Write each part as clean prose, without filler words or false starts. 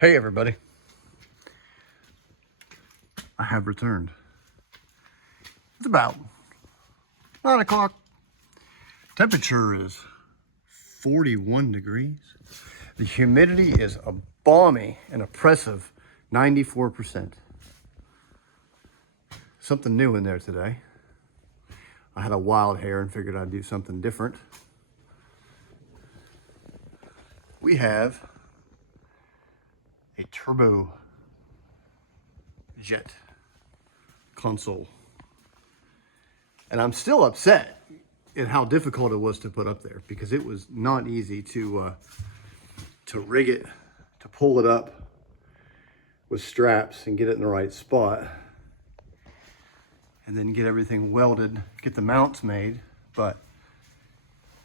Hey everybody, I have returned. It's about 9 o'clock. Temperature is 41 degrees. The humidity is a balmy and oppressive 94%. Something new in there today. I had a wild hair and figured I'd do something different. We have a turbo jet console. And I'm still upset at how difficult it was to put up there because it was not easy to rig it, to pull it up with straps and get it in the right spot. And then get everything welded, get the mounts made. But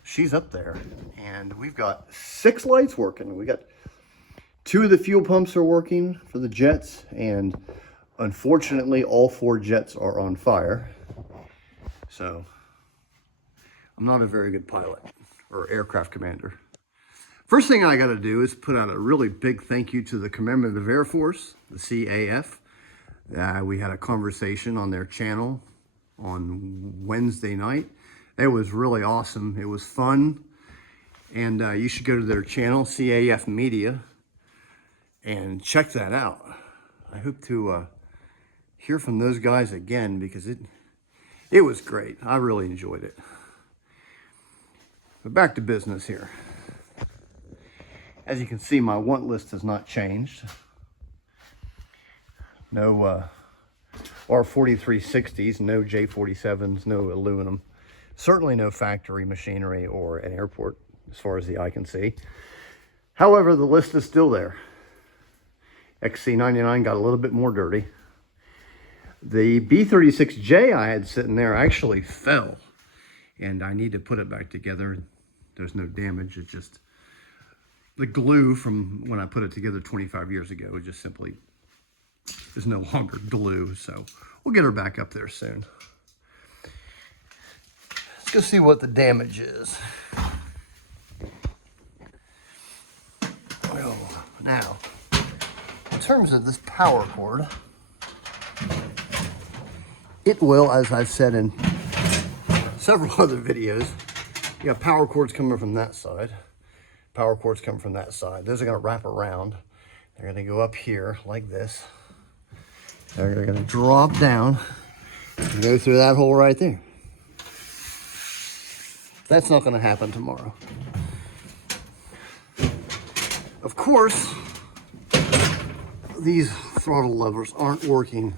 she's up there and we've got 6 lights working. We got 2 of the fuel pumps are working for the jets, and unfortunately all 4 jets are on fire. So I'm not a very good pilot or aircraft commander. First thing I got to do is put out a really big thank you to the Commemorative Air Force, the CAF. We had a conversation on their channel on Wednesday night. It was really awesome. It was fun. And you should go to their channel, CAF Media, and check that out. I hope to hear from those guys again because it was great. I really enjoyed it. But back to business here. As you can see, my want list has not changed. No R4360s, no J47s, no aluminum. Certainly no factory machinery or an airport as far as the eye can see. However, the list is still there. XC99 got a little bit more dirty. The B-36J I had sitting there actually fell, and I need to put it back together. There's no damage. It's just the glue from when I put it together 25 years ago. It just simply is no longer glue, so we'll get her back up there soon. Let's go see what the damage is. Oh, now, in terms of this power cord, it will, as I've said in several other videos, you got power cords coming from that side, power cords coming from that side. Those are going to wrap around. They're going to go up here like this. They're going to drop down and go through that hole right there. That's not going to happen tomorrow. Of course, these throttle levers aren't working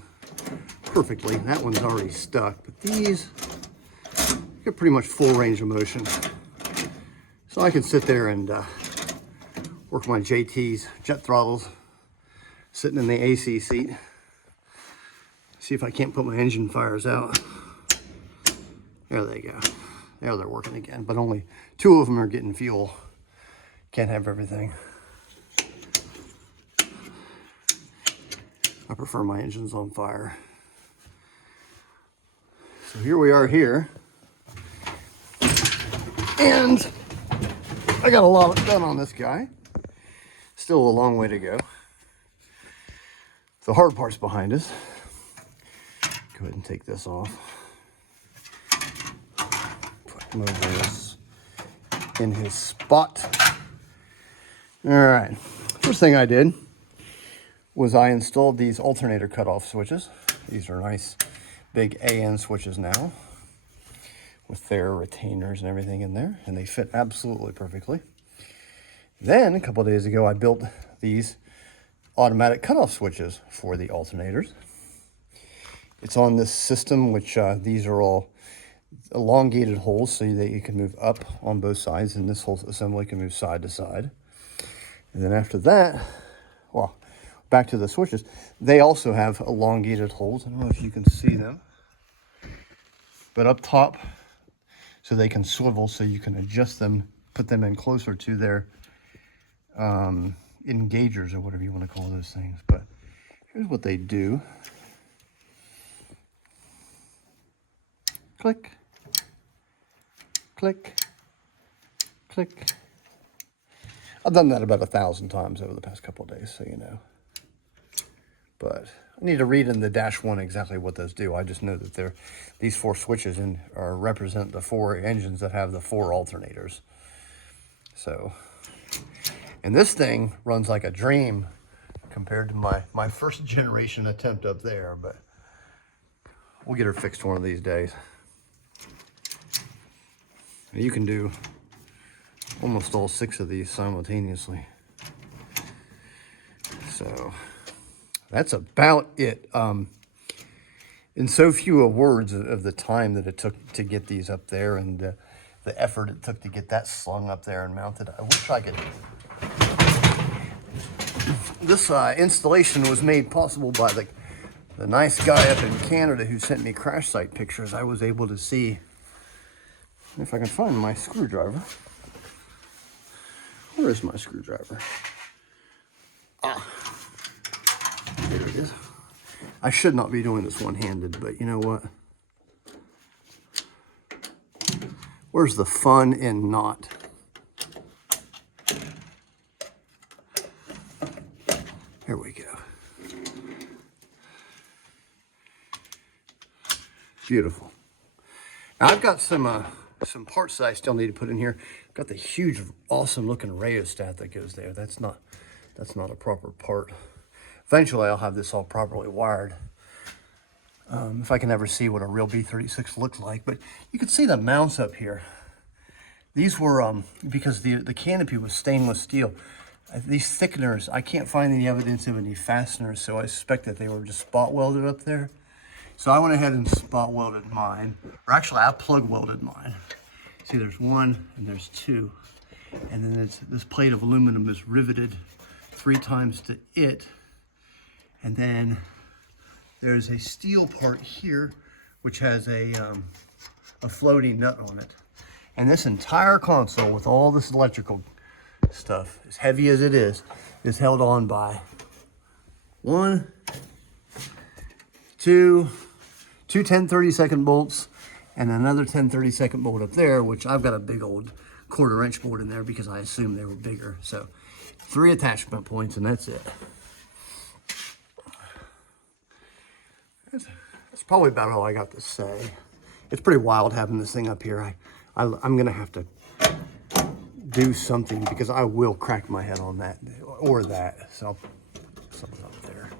perfectly. That one's already stuck, but these get pretty much full range of motion. So I can sit there and work my JTs, jet throttles, sitting in the AC seat. See if I can't put my engine fires out. There they go. There they're working again, but only 2 of them are getting fuel. Can't have everything. I prefer my engines on fire. So here we are here. And I got a lot done on this guy. Still a long way to go. The hard part's behind us. Go ahead and take this off. Put him over this in his spot. All right. First thing I did was I installed these alternator cutoff switches. These are nice big AN switches now with their retainers and everything in there, and they fit absolutely perfectly. Then a couple of days ago I built these automatic cutoff switches for the alternators. It's on this system, which these are all elongated holes so that you can move up on both sides, and this whole assembly can move side to side. And then after that, well, back to the switches, they also have elongated holes. I don't know if you can see them, but up top, so they can swivel, so you can adjust them, put them in closer to their engagers or whatever you want to call those things. But here's what they do. Click, click, click. I've done that about 1,000 times over the past couple of days, so you know. But I need to read in the -1 exactly what those do. I just know that these 4 switches represent the 4 engines that have the 4 alternators. So, and this thing runs like a dream compared to my first generation attempt up there, but we'll get her fixed one of these days. And you can do almost all 6 of these simultaneously. So that's about it. In so few words of the time that it took to get these up there and the effort it took to get that slung up there and mounted, I wish I could. This installation was made possible by the nice guy up in Canada who sent me crash site pictures. I was able to see, if I can find my screwdriver. Where is my screwdriver? Ah, there it is. I should not be doing this one-handed, but you know what? Where's the fun in not? Here we go. Beautiful. Now I've got some parts that I still need to put in here. I've got the huge, awesome-looking rheostat that goes there. That's not a proper part. Eventually, I'll have this all properly wired. If I can ever see what a real B-36 looked like. But you can see the mounts up here. These were, because the canopy was stainless steel, these thickeners, I can't find any evidence of any fasteners, so I suspect that they were just spot welded up there. So I went ahead and spot welded mine. Or actually, I plug welded mine. See, there's 1 and there's 2. And then this plate of aluminum is riveted 3 times to it. And then there's a steel part here, which has a floating nut on it. And this entire console with all this electrical stuff, as heavy as it is held on by 1, 2 10/32 bolts, and another 10/32 bolt up there, which I've got a big old 1/4 inch bolt in there because I assumed they were bigger. So 3 attachment points, and that's it. That's probably about all I got to say. It's pretty wild having this thing up here. I'm gonna have to do something because I will crack my head on that or that. So I'll put something up there.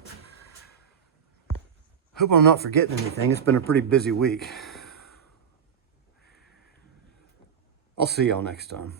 Hope I'm not forgetting anything. It's been a pretty busy week. I'll see y'all next time.